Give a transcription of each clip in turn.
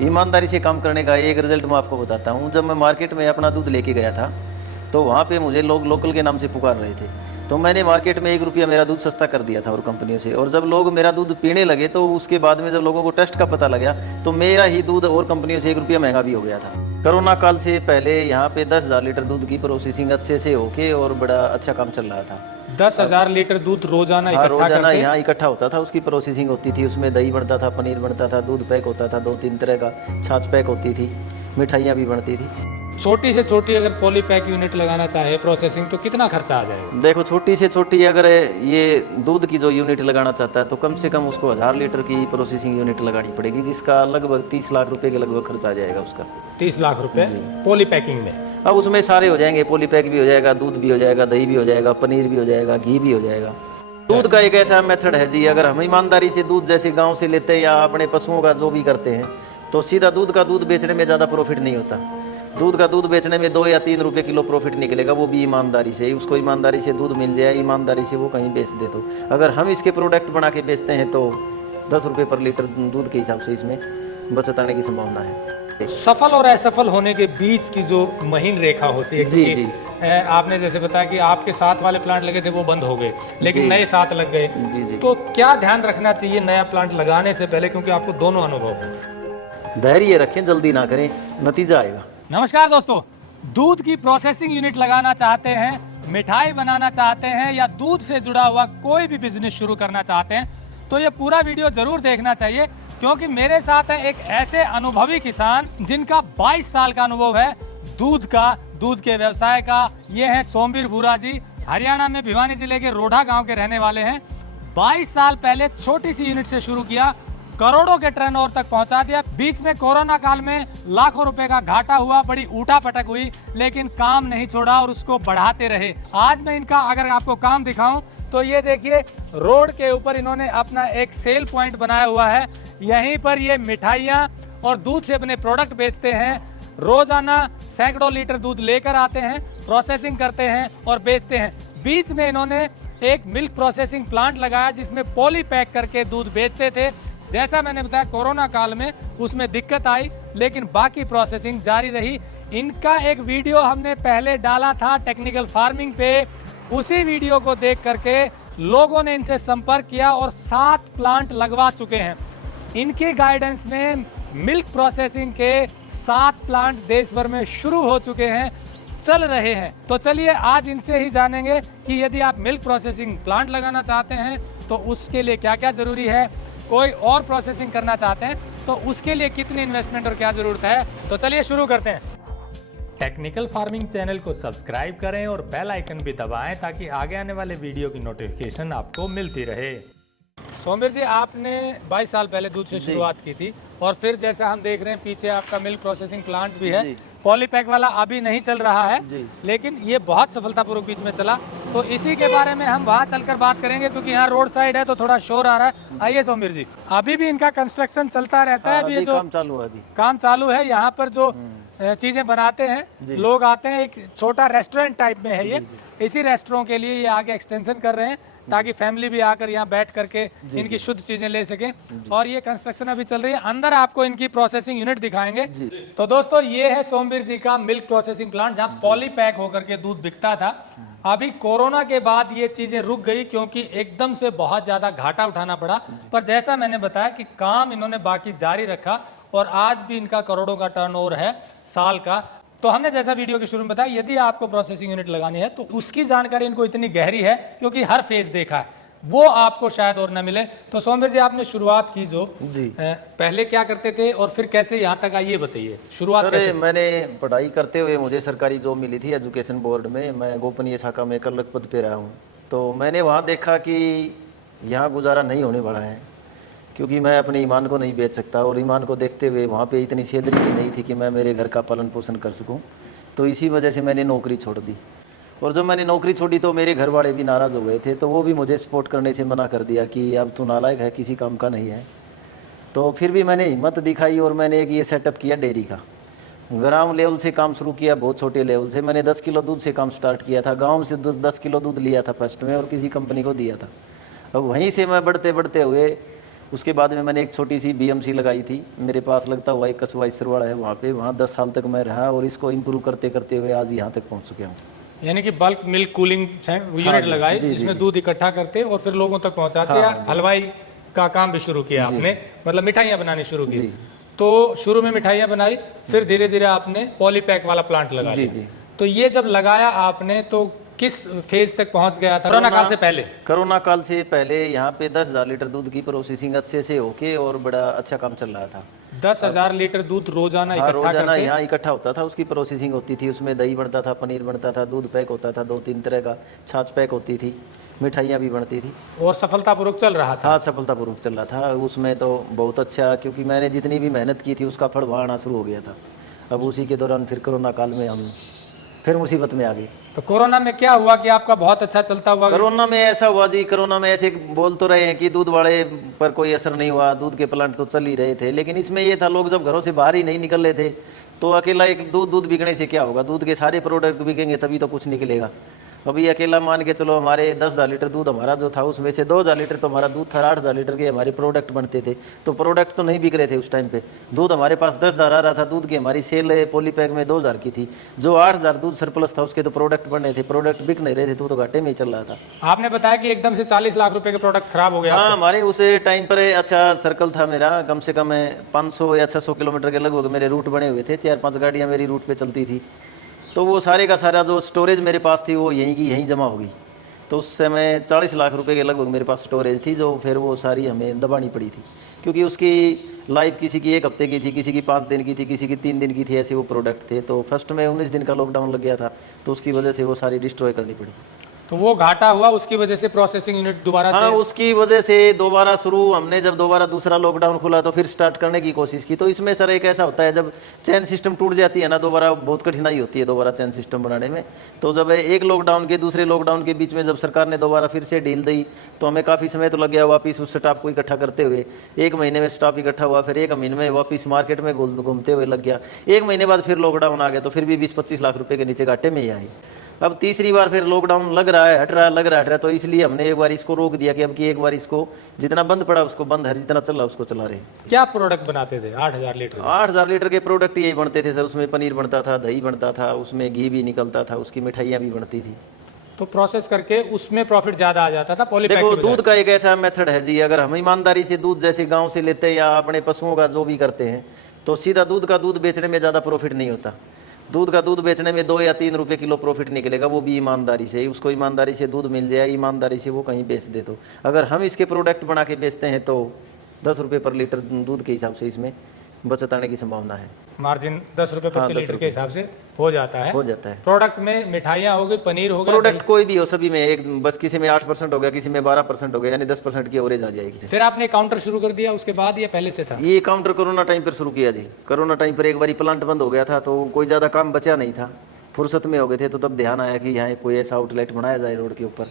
ईमानदारी से काम करने का एक रिजल्ट मैं आपको बताता हूँ। जब मैं मार्केट में अपना दूध लेके गया था तो वहाँ पे मुझे लोग लोकल के नाम से पुकार रहे थे। तो मैंने मार्केट में 1 रुपया मेरा दूध सस्ता कर दिया था और कंपनियों से। और जब लोग मेरा दूध पीने लगे तो उसके बाद में जब लोगों को टेस्ट का पता लगा तो मेरा ही दूध और कंपनियों से 1 रुपया महंगा भी हो गया था। कोरोना काल से पहले यहाँ पे 10,000 लीटर दूध की प्रोसेसिंग अच्छे से होके और बड़ा अच्छा काम चल रहा था। 10,000 लीटर दूध रोजाना हाँ, इकट्ठा रोजाना करके? यहाँ इकट्ठा होता था, उसकी प्रोसेसिंग होती थी, उसमें दही बनता था, पनीर बनता था, दूध पैक होता था 2-3 तरह का, छाछ पैक होती थी, मिठाइयाँ भी बनती थी। छोटी से छोटी अगर पॉलीपैक यूनिट लगाना चाहे प्रोसेसिंग तो कितना खर्चा आ जाएगा? देखो, छोटी से छोटी अगर ये दूध की जो यूनिट लगाना चाहता है तो कम से कम उसको 1000 लीटर की प्रोसेसिंग यूनिट लगानी पड़ेगी, जिसका लगभग 30 लाख रुपए के लगभग खर्चा आ जाएगा उसका। 30 लाख रुपए पॉलीपैकिंग में? अब उसमें सारे हो जाएंगे, पॉलीपैक भी हो जाएगा, दूध भी हो जाएगा, दही भी हो जाएगा, पनीर भी हो जाएगा, घी भी हो जाएगा। दूध का एक ऐसा मेथड है जी, अगर हम ईमानदारी से दूध जैसे गांव से लेते हैं या अपने पशुओं का जो भी करते हैं तो सीधा दूध का दूध बेचने में ज़्यादा प्रॉफिट नहीं होता। दूध का दूध बेचने में 2 या 3 रुपए किलो प्रॉफिट निकलेगा, वो भी ईमानदारी से। उसको ईमानदारी से दूध मिल जाए, ईमानदारी से वो कहीं बेच दे। तो अगर हम इसके प्रोडक्ट बना के बेचते हैं तो 10 रुपये पर लीटर दूध के हिसाब से इसमें बचत आने की संभावना है। सफल और असफल होने के बीच की जो महीन रेखा होती है, जी, क्योंकि जी। आपने जैसे बताया कि आपके साथ वाले प्लांट लगे थे वो बंद हो गए, लेकिन जी। नए साथ लग गए। जी, जी। तो क्या ध्यान रखना चाहिए नया प्लांट लगाने से पहले, क्योंकि आपको दोनों अनुभव है? धैर्य रखें, जल्दी ना करें, नतीजा आएगा। नमस्कार दोस्तों, दूध की प्रोसेसिंग यूनिट लगाना चाहते हैं, मिठाई बनाना चाहते हैं या दूध से जुड़ा हुआ कोई भी बिजनेस शुरू करना चाहते हैं तो ये पूरा वीडियो जरूर देखना चाहिए, क्योंकि मेरे साथ है एक ऐसे अनुभवी किसान जिनका 22 साल का अनुभव है दूध का, दूध के व्यवसाय का। ये है सोमवीर भूरा जी, हरियाणा में भिवानी जिले के रोढ़ा गांव के रहने वाले हैं। 22 साल पहले छोटी सी यूनिट से शुरू किया, करोड़ों के टर्नओवर तक पहुंचा दिया। बीच में कोरोना काल में लाखों रुपए का घाटा हुआ, बड़ी ऊटा पटक हुई, लेकिन काम नहीं छोड़ा और उसको बढ़ाते रहे। आज मैं इनका अगर आपको काम दिखाऊं तो ये देखिए, रोड के ऊपर इन्होंने अपना एक सेल पॉइंट बनाया हुआ है। यहीं पर ये मिठाइयाँ और दूध से अपने प्रोडक्ट बेचते हैं। रोजाना सैकड़ों लीटर दूध लेकर आते हैं, प्रोसेसिंग करते हैं और बेचते हैं। बीच में इन्होंने एक मिल्क प्रोसेसिंग प्लांट लगाया जिसमें पॉली पैक करके दूध बेचते थे। जैसा मैंने बताया, कोरोना काल में उसमें दिक्कत आई, लेकिन बाकी प्रोसेसिंग जारी रही। इनका एक वीडियो हमने पहले डाला था टेक्निकल फार्मिंग पे, उसी वीडियो को देख करके लोगों ने इनसे संपर्क किया और 7 प्लांट लगवा चुके हैं। इनके गाइडेंस में मिल्क प्रोसेसिंग के 7 प्लांट देश भर में शुरू हो चुके हैं, चल रहे हैं। तो चलिए आज इनसे ही जानेंगे कि यदि आप मिल्क प्रोसेसिंग प्लांट लगाना चाहते हैं तो उसके लिए क्या क्या जरूरी है, कोई और प्रोसेसिंग करना चाहते हैं तो उसके लिए कितनी इन्वेस्टमेंट और क्या जरूरत है। तो चलिए शुरू करते हैं। टेक्निकल फार्मिंग चैनल को सब्सक्राइब करें और बेल आइकन भी दबाएं ताकि आगे आने वाले वीडियो की नोटिफिकेशन आपको मिलती रहे। सोमवीर जी, आपने 22 साल पहले दूध से शुरुआत की थी और फिर जैसा हम देख रहे हैं पीछे आपका मिल्क प्रोसेसिंग प्लांट भी है। पॉलीपैक वाला अभी नहीं चल रहा है, लेकिन ये बहुत सफलतापूर्वक बीच में चला। तो इसी के बारे में हम वहाँ चलकर बात करेंगे, क्योंकि यहाँ रोड साइड है तो थोड़ा शोर आ रहा है। आइए सोमवीर जी, अभी भी इनका कंस्ट्रक्शन चलता रहता है? अभी ये जो काम चालू है, अभी काम चालू है। यहाँ पर जो चीजें बनाते हैं, लोग आते हैं, एक छोटा रेस्टोरेंट टाइप में है ये। इसी रेस्टोरेंट के लिए ये आगे एक्सटेंशन कर रहे हैं ताकि फैमिली भी आकर यहाँ बैठ करके इनकी शुद्ध चीजें ले सके। और ये कंस्ट्रक्शन अभी चल रही है, अंदर आपको इनकी प्रोसेसिंग यूनिट दिखाएंगे। तो दोस्तों, ये है सोमवीर जी का मिल्क प्रोसेसिंग प्लांट, जहाँ पॉली पैक होकर के दूध बिकता था। अभी कोरोना के बाद ये चीजें रुक गई, क्योंकि एकदम से बहुत ज्यादा घाटा उठाना पड़ा। पर जैसा मैंने बताया कि काम इन्होंने बाकी जारी रखा और आज भी इनका करोड़ों का टर्नओवर है साल का। तो हमने जैसा वीडियो के शुरू में बताया, यदि आपको प्रोसेसिंग यूनिट लगानी है तो उसकी जानकारी इनको इतनी गहरी है, क्योंकि हर फेज देखा है, वो आपको शायद और न मिले। तो सोमवीर जी, आपने शुरुआत की जो पहले क्या करते थे और फिर कैसे यहाँ तक आइए, बताइए शुरुआत सर, कैसे? मैंने पढ़ाई करते हुए मुझे सरकारी जॉब मिली थी एजुकेशन बोर्ड में। मैं गोपनीय शाखा में क्लर्क पद पे रहा हूँ। तो मैंने वहाँ देखा कि यहाँ गुजारा नहीं होने वाला है, क्योंकि मैं अपने ईमान को नहीं बेच सकता। और ईमान को देखते हुए वहाँ पे इतनी सैलरी भी नहीं थी कि मैं मेरे घर का पालन पोषण कर सकूँ। तो इसी वजह से मैंने नौकरी छोड़ दी। और जब मैंने नौकरी छोड़ी तो मेरे घर वाले भी नाराज़ हो गए थे, तो वो भी मुझे सपोर्ट करने से मना कर दिया कि अब तू नालायक है, किसी काम का नहीं है। तो फिर भी मैंने हिम्मत दिखाई और मैंने एक ये सेटअप किया डेयरी का। ग्राम लेवल से काम शुरू किया, बहुत छोटे लेवल से। मैंने 10 किलो दूध से काम स्टार्ट किया था। गाँव से 10 किलो दूध लिया था फर्स्ट में और किसी कंपनी को दिया था। अब वहीं से मैं बढ़ते बढ़ते हुए उसके बाद में मैंने एक छोटी सी BMC लगाई थी, मेरे पास लगता हुआ एक कस्बा इसरवाड़ा है वहाँ पे, वहाँ 10 साल तक मैं रहा और इसको इम्प्रूव करते करते हुए आज यहाँ तक पहुँच चुके हूँ। यानी कि बल्क मिल्क कूलिंग यूनिट जी, लगाई जी, जिसमें जी। दूध इकट्ठा करते और फिर लोगों तक पहुंचाते, हाँ, या जी। हलवाई का काम भी शुरू किया आपने, मतलब मिठाइयाँ बनानी शुरू की। जी। तो शुरू में मिठाइयाँ बनाई, फिर धीरे धीरे आपने पॉलीपैक वाला प्लांट लगा जी, लिया। जी। तो ये जब लगाया आपने तो किस फेज तक पहुंच गया था? कोरोना काल से पहले? कोरोना काल से पहले यहाँ पे 10,000 लीटर दूध की प्रोसेसिंग अच्छे से होके और बड़ा अच्छा काम चल रहा था। 10,000 लीटर दूध रोजाना हाँ, इकट्ठा रोजाना करते? यहाँ इकट्ठा होता था, उसकी प्रोसेसिंग होती थी, उसमें दही बनता था, पनीर बनता था, दूध पैक होता था 2-3 तरह का, छाछ पैक होती थी, मिठाइयाँ भी बनती थी। और सफलतापूर्वक चल रहा था? हाँ, सफलतापूर्वक चल रहा था उसमें तो बहुत अच्छा, क्योंकि मैंने जितनी भी मेहनत की थी उसका फल वहाँ आना शुरू हो गया था। अब उसी के दौरान फिर कोरोना काल में हम फिर मुसीबत में आ गए। तो कोरोना में क्या हुआ कि आपका बहुत अच्छा चलता हुआ? कोरोना में ऐसा हुआ जी, कोरोना में ऐसे बोल तो रहे हैं कि दूध वाले पर कोई असर नहीं हुआ, दूध के प्लांट तो चल ही रहे थे, लेकिन इसमें ये था लोग जब घरों से बाहर ही नहीं निकल रहे थे तो अकेला एक दूध बिकने से क्या होगा, दूध के सारे प्रोडक्ट बिकेंगे तभी तो कुछ निकलेगा। अभी अकेला मान के चलो, हमारे 10,000 लीटर दूध हमारा जो था उसमें से 2,000 लीटर तो हमारा दूध था, 8,000 लीटर के हमारे प्रोडक्ट बनते थे, तो प्रोडक्ट तो नहीं बिक रहे थे उस टाइम पे। दूध हमारे पास 10,000 आ रहा था, दूध की हमारी सेल पॉलीपैक में 2,000 की थी, जो 8,000 दूध सरप्लस था उसके तो प्रोडक्ट बने थे, प्रोडक्ट बिक नहीं रहे थे, तो घाटे में ही चल रहा था। आपने बताया कि एकदम से 40 लाख रुपए के प्रोडक्ट खराब हो गया। हाँ, हमारे उस टाइम पर अच्छा सर्कल था मेरा, कम से कम 500 या 600 किलोमीटर के लगभग मेरे रूट बने हुए थे, 4-5 गाड़ियाँ मेरी रूट पे चलती थी, तो वो सारे का सारा जो स्टोरेज मेरे पास थी वो यहीं की यहीं जमा होगी। तो उस समय 40 लाख रुपए के लगभग मेरे पास स्टोरेज थी, जो फिर वो सारी हमें दबानी पड़ी थी, क्योंकि उसकी लाइफ किसी की 1 हफ्ते की थी, किसी की 5 दिन की थी, किसी की 3 दिन की थी, ऐसे वो प्रोडक्ट थे। तो फर्स्ट में 19 दिन का लॉकडाउन लग गया था, तो उसकी वजह से वो सारी डिस्ट्रॉय करनी पड़ी। तो वो घाटा हुआ, उसकी वजह से प्रोसेसिंग यूनिट दोबारा हाँ, से? उसकी वजह से दोबारा शुरू, हमने जब दोबारा दूसरा लॉकडाउन खुला तो फिर स्टार्ट करने की कोशिश की। तो इसमें सर एक ऐसा होता है, जब चेन सिस्टम टूट जाती है ना, दोबारा बहुत कठिनाई होती है दोबारा चेन सिस्टम बनाने में। तो जब एक लॉकडाउन के दूसरे लॉकडाउन के बीच में जब सरकार ने दोबारा फिर से डील दी, तो हमें काफ़ी समय तो लग गया वापिस उस स्टाफ को इकट्ठा करते हुए। 1 महीने में स्टाफ इकट्ठा हुआ, फिर 1 महीने में वापिस मार्केट में घूमते हुए लग गया। 1 महीने बाद फिर लॉकडाउन आ गया, तो फिर भी 20-25 लाख रुपये के नीचे घाटे में ही आए। अब तीसरी बार फिर लॉकडाउन लग रहा है, हट रहा, तो इसलिए हमने एक बार इसको रोक दिया कि अब की एक बार इसको जितना बंद पड़ा उसको बंद है, जितना चल रहा उसको चला रहे। क्या प्रोडक्ट बनाते थे 8,000 लीटर? 8,000 लीटर के प्रोडक्ट यही बनते थे सर, उसमें पनीर बनता था, दही बनता था, उसमें घी भी निकलता था, उसकी मिठाइयाँ भी बनती थी। तो प्रोसेस करके उसमें प्रॉफिट ज्यादा आ जाता था पॉलीपैक देखो, की बजाय? दूध का एक ऐसा मेथड है जी, अगर हम ईमानदारी से दूध जैसे गाँव से लेते हैं या अपने पशुओं का जो भी करते हैं, तो सीधा दूध का दूध बेचने में ज़्यादा प्रॉफिट नहीं होता। दूध का दूध बेचने में 2 या 3 रुपये किलो प्रॉफिट निकलेगा, वो भी ईमानदारी से, उसको ईमानदारी से दूध मिल जाए, ईमानदारी से वो कहीं बेच दे। तो अगर हम इसके प्रोडक्ट बना के बेचते हैं तो 10 रुपये पर लीटर दूध के हिसाब से इसमें बचत आने की संभावना है। मार्जिन 10 रुपए हाँ, प्रति 10 लीटर के रुपये हिसाब से हो जाता है। हो जाता है। प्रोडक्ट में मिठाइयाँ हो गई, पनीर हो गया, प्रोडक्ट कोई भी हो, सभी में एक, बस किसी में 8% हो गया, किसी में 12% हो गया, यानी 10% की एवरेज आ जाएगी। फिर आपने काउंटर शुरू कर दिया उसके बाद या पहले से था? ये काउंटर कोरोना टाइम पर शुरू किया जी। कोरोना टाइम पर एक बार प्लांट बंद हो गया था, तो कोई ज़्यादा काम बचा नहीं था, फुर्सत में हो गए थे, तो तब ध्यान आया कि यहाँ कोई ऐसा आउटलेट बनाया जाए रोड के ऊपर।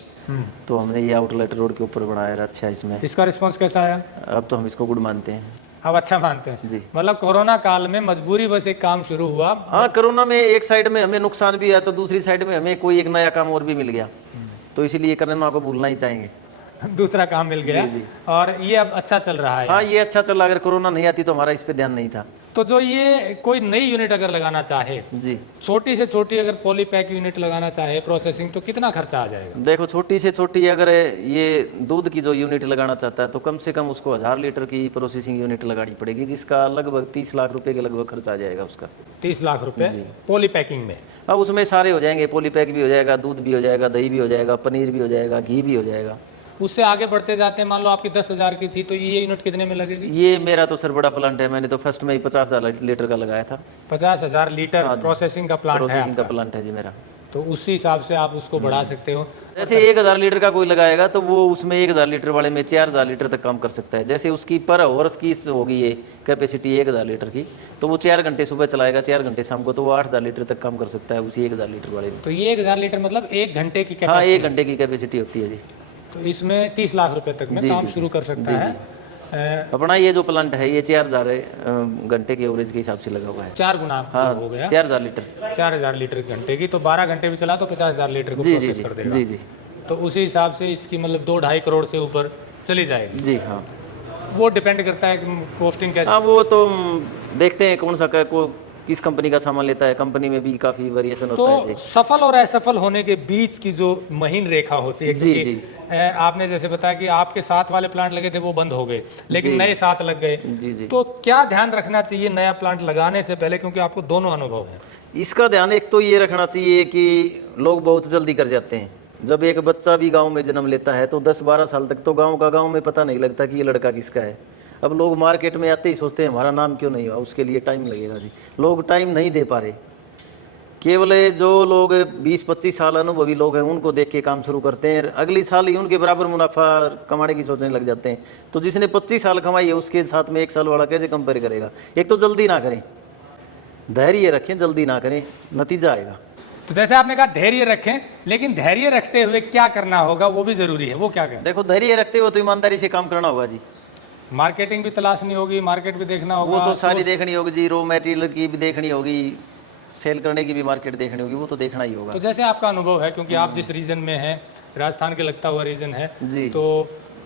तो हमने ये आउटलेट रोड के ऊपर बनाया। अच्छा, इसमें इसका रिस्पॉन्स कैसा आया? अब तो हम इसको गुड मानते हैं। अब अच्छा मानते हैं जी। मतलब कोरोना काल में मजबूरी बस एक काम शुरू हुआ। हाँ, कोरोना में एक साइड में हमें नुकसान भी है, तो दूसरी साइड में हमें कोई एक नया काम और भी मिल गया, तो इसीलिए कोरोना को भूलना ही चाहेंगे। दूसरा काम मिल गया। जी, जी। और ये अब अच्छा चल रहा है। हाँ, ये अच्छा चला। अगर कोरोना नहीं आती तो हमारा इस पे ध्यान नहीं था। तो जो ये कोई नई यूनिट अगर लगाना चाहे, जी, छोटी से छोटी अगर पॉलीपैक यूनिट लगाना चाहे प्रोसेसिंग, तो कितना खर्चा आ जाएगा? देखो, छोटी से छोटी अगर ये दूध की जो यूनिट लगाना चाहता है तो कम से कम उसको 1000 लीटर की प्रोसेसिंग यूनिट लगानी पड़ेगी, जिसका लगभग 30 लाख रुपए के लगभग खर्च आ जाएगा उसका। 30 लाख रुपए पॉलीपैकिंग में? अब उसमें सारे हो जाएंगे, पॉलीपैक भी हो जाएगा, दूध भी हो जाएगा, दही भी हो जाएगा, पनीर भी हो जाएगा, घी भी हो जाएगा। उससे आगे बढ़ते जाते हैं, मान लो आपकी 10,000 की थी, तो ये यूनिट कितने में लगेगी? ये मेरा तो सर बड़ा प्लांट है, मैंने तो फर्स्ट में ही 50,000 लीटर का लगाया था। 50,000 लीटर प्रोसेसिंग का प्लांट है प्रोसेसिंग का आपका। प्लांट है जी मेरा। तो उसी हिसाब से आप उसको बढ़ा सकते हो। जैसे 1000 लीटर का कोई लगाएगा तो वो उसमें 1000 लीटर वाले में 4000 लीटर तक काम कर सकता है। जैसे उसकी पर आवर की होगी ये कैपेसिटी 1000 लीटर की, तो वो 4 घंटे सुबह चलाएगा, 4 घंटे शाम को, तो वो 8000 लीटर तक काम कर सकता है उसी 1000 लीटर वाले में। तो ये 1000 लीटर मतलब 1 घंटे की हाँ, कैपेसिटी? 1 घंटे की कैपेसिटी होती है जी। तो इसमें 30 लाख रुपए तक में जी, काम जी, शुरू कर सकता जी, है। अपना ये जो प्लांट है ये 4000 घंटे के एवरेज के हिसाब से लगा हुआ है। 4 गुना हाँ, हो गया 4000 लीटर। 4000 लीटर घंटे की, तो 12 घंटे भी चला तो 50,000 लीटर को जी जी प्रोसेस जी कर देगा। जी जी तो उसी हिसाब से इसकी मतलब 2-2.5 करोड़ से ऊपर चली जाएगी। जी हाँ। वो डिपेंड करता है कि कॉस्टिंग क्या। हाँ वो तो देखते हैं कौन सा किस कंपनी का सामान लेता है, कंपनी में भी काफ़ी वेरिएशन होता है तो जी। सफल और असफल होने के बीच की जो महीन रेखा होती है, जी, क्योंकि आपने जैसे बताया कि आपके साथ वाले प्लांट लगे थे वो बंद हो गए, लेकिन जी। नए साथ लग गए। जी जी। तो क्या ध्यान रखना चाहिए नया प्लांट लगाने से पहले, क्योंकि आपको दोनों अनुभव है? इसका ध्यान एक तो ये रखना चाहिए कि लोग बहुत जल्दी कर जाते हैं। जब एक बच्चा भी गांव में जन्म लेता है तो 10-12 साल तक तो गांव में पता नहीं लगता कि ये लड़का किसका है। अब लोग मार्केट में आते ही सोचते हैं हमारा नाम क्यों नहीं हुआ, उसके लिए टाइम लगेगा जी। लोग टाइम नहीं दे पा रहे। केवल जो लोग 20-25 साल अनुभवी लोग हैं उनको देख के काम शुरू करते हैं, अगली साल ही उनके बराबर मुनाफा कमाने की सोचने लग जाते हैं। तो जिसने 25 साल कमाई है उसके साथ में 1 साल वाला कैसे कंपेयर करेगा। एक तो जल्दी ना करें, धैर्य रखें, जल्दी ना करें, नतीजा आएगा। तो जैसे आपने कहा धैर्य रखें, लेकिन धैर्य रखते हुए क्या करना होगा वो भी जरूरी है, वो क्या करें? देखो धैर्य रखते हो तो ईमानदारी से काम करना होगा जी। मार्केटिंग भी तलाशनी होगी, मार्केट भी देखना होगा, वो तो सारी देखनी होगी जी, रॉ मटेरियल की भी देखनी होगी, सेल करने की भी मार्केट देखनी होगी, वो तो देखना ही होगा। तो जैसे आपका अनुभव है, क्योंकि आप जिस रीजन में हैं, राजस्थान के लगता हुआ रीजन है जी। तो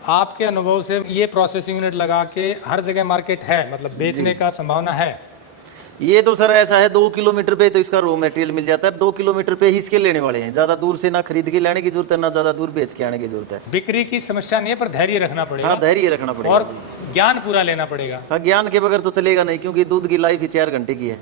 आपके अनुभव से ये प्रोसेसिंग यूनिट लगा के हर जगह मार्केट है, मतलब बेचने का संभावना है? ये तो सर ऐसा है 2 किलोमीटर पे तो इसका रॉ मटेरियल मिल जाता है, 2 किलोमीटर पे ही इसके लेने वाले हैं। ज्यादा दूर से ना खरीद के लाने की जरूरत है, ना ज्यादा दूर बेच के आने की जरूरत है। बिक्री की समस्या नहीं है, पर धैर्य रखना पड़ेगा। हाँ धैर्य रखना पड़ेगा और जी। ज्ञान पूरा लेना पड़ेगा। हाँ ज्ञान के बगैर तो चलेगा नहीं, क्योंकि दूध की लाइफ ही 4 घंटे की है।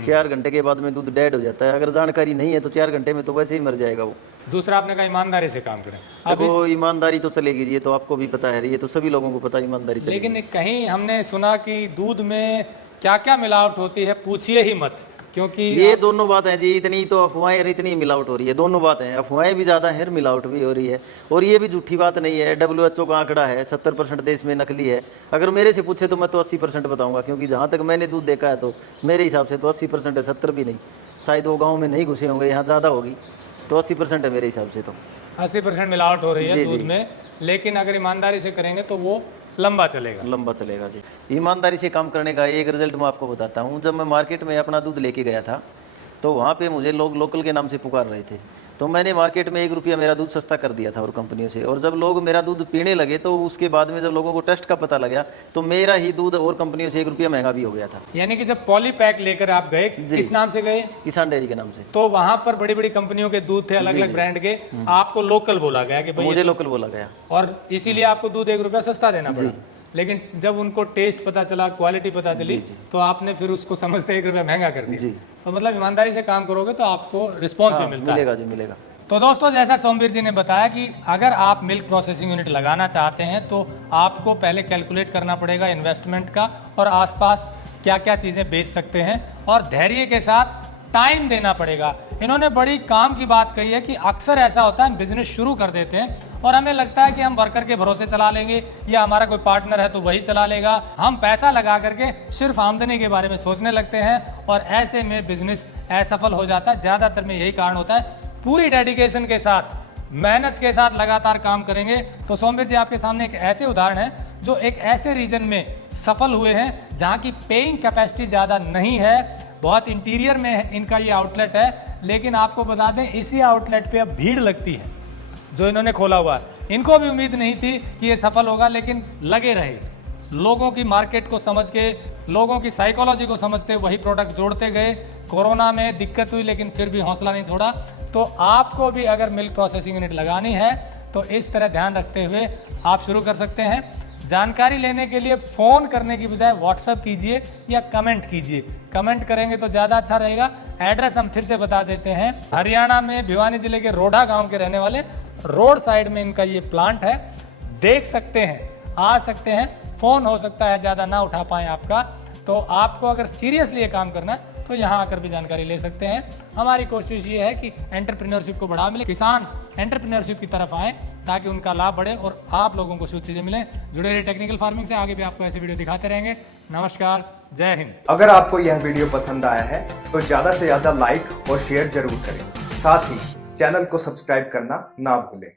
4 घंटे के बाद में दूध डेड हो जाता है। अगर जानकारी नहीं है तो 4 घंटे में तो वैसे ही मर जाएगा वो। दूसरा आपने कहा ईमानदारी से काम करें। अब वो ईमानदारी तो चलेगी जी, ये तो आपको भी पता है, ये तो सभी लोगों को पता है ईमानदारी चलेगी। लेकिन कहीं हमने सुना कि दूध में क्या क्या मिलावट होती है, पूछिए ही मत, क्योंकि ये दोनों बात है जी। इतनी तो अफवाहें और इतनी मिलावट हो रही है, दोनों बात है। अफवाहें भी ज़्यादा है, मिलावट भी हो रही है। और ये भी झूठी बात नहीं है। WHO का आंकड़ा है 70% देश में नकली है। अगर मेरे से पूछे तो मैं तो 80% बताऊंगा, क्योंकि जहाँ तक मैंने दूध देखा है तो मेरे हिसाब से तो 80% है, 70 भी नहीं। शायद वो गाँव में नहीं घुसे होंगे, यहाँ ज़्यादा होगी, तो 80% है मेरे हिसाब से। तो 80% मिलावट हो रही है जी, दूध जी। में, लेकिन अगर ईमानदारी से करेंगे तो वो लंबा चलेगा। लंबा चलेगा जी। ईमानदारी से काम करने का एक रिजल्ट मैं आपको बताता हूँ। जब मैं मार्केट में अपना दूध लेके गया था तो वहाँ पे मुझे लोग लोकल के नाम से पुकार रहे थे। तो मैंने मार्केट में 1 रुपया मेरा दूध सस्ता कर दिया था और कंपनियों से। और जब लोग मेरा दूध पीने लगे तो उसके बाद में जब लोगों को टेस्ट का पता लगा तो मेरा ही दूध और कंपनियों से 1 रुपया महंगा भी हो गया था। यानी कि जब पॉली पैक लेकर आप गए, किस नाम से गए? किसान डेयरी के नाम से। तो वहां पर बड़ी बड़ी कंपनियों के दूध थे, अलग अलग ब्रांड के, आपको लोकल बोला गया कि भाई मुझे लोकल बोला गया, और इसीलिए आपको दूध 1 रुपया सस्ता देना पड़ा। लेकिन जब उनको टेस्ट पता चला, क्वालिटी पता चली, तो आपने फिर उसको समझते 1 रुपया महंगा कर दिया। तो मतलब ईमानदारी से काम करोगे तो आपको रिस्पॉन्स भी मिलता है। मिलेगा जी, मिलेगा। तो दोस्तों, जैसा सोमवीर जी ने बताया कि अगर आप मिल्क प्रोसेसिंग यूनिट लगाना चाहते हैं तो आपको पहले कैलकुलेट करना पड़ेगा इन्वेस्टमेंट का, और आसपास क्या क्या चीज़ें बेच सकते हैं, और धैर्य के साथ टाइम देना पड़ेगा। इन्होंने बड़ी काम की बात कही है कि अक्सर ऐसा होता है, हम बिजनेस शुरू कर देते हैं और हमें लगता है कि हम वर्कर के भरोसे चला लेंगे, या हमारा कोई पार्टनर है तो वही चला लेगा। हम पैसा लगा करके सिर्फ आमदनी के बारे में सोचने लगते हैं और ऐसे में बिजनेस असफल हो जाता है। ज़्यादातर में यही कारण होता है। पूरी डेडिकेशन के साथ, मेहनत के साथ लगातार काम करेंगे तो सोमवीर जी आपके सामने एक ऐसे उदाहरण है जो एक ऐसे रीजन में सफल हुए हैं जहाँ की पेइंग कैपेसिटी ज़्यादा नहीं है, बहुत इंटीरियर में इनका ये आउटलेट है। लेकिन आपको बता दें, इसी आउटलेट पे अब भीड़ लगती है जो इन्होंने खोला हुआ है। इनको भी उम्मीद नहीं थी कि ये सफल होगा, लेकिन लगे रहे, लोगों की मार्केट को समझ के, लोगों की साइकोलॉजी को समझते वही प्रोडक्ट जोड़ते गए। कोरोना में दिक्कत हुई लेकिन फिर भी हौसला नहीं छोड़ा। तो आपको भी अगर मिल्क प्रोसेसिंग यूनिट लगानी है तो इस तरह ध्यान रखते हुए आप शुरू कर सकते हैं। जानकारी लेने के लिए फ़ोन करने की बजाय व्हाट्सएप कीजिए या कमेंट कीजिए। कमेंट करेंगे तो ज़्यादा अच्छा रहेगा। एड्रेस हम फिर से बता देते हैं, हरियाणा में भिवानी जिले के रोडा गांव के रहने वाले, रोड साइड में इनका ये प्लांट है। देख सकते हैं, आ सकते हैं। फ़ोन हो सकता है ज़्यादा ना उठा पाएँ आपका, तो आपको अगर सीरियसली ये काम करना है तो यहाँ आकर भी जानकारी ले सकते हैं। हमारी कोशिश ये है कि एंटरप्रेन्योरशिप को बढ़ावा मिले, किसान एंटरप्रेन्योरशिप की तरफ आएँ ताकि उनका लाभ बढ़े और आप लोगों को शुद्ध चीज़ें मिलें। जुड़े रहिए टेक्निकल फार्मिंग से, आगे भी आपको ऐसे वीडियो दिखाते रहेंगे। नमस्कार, जय हिंद। अगर आपको यह वीडियो पसंद आया है तो ज्यादा से ज्यादा लाइक और शेयर जरूर करें। साथ ही चैनल को सब्सक्राइब करना ना भूलें।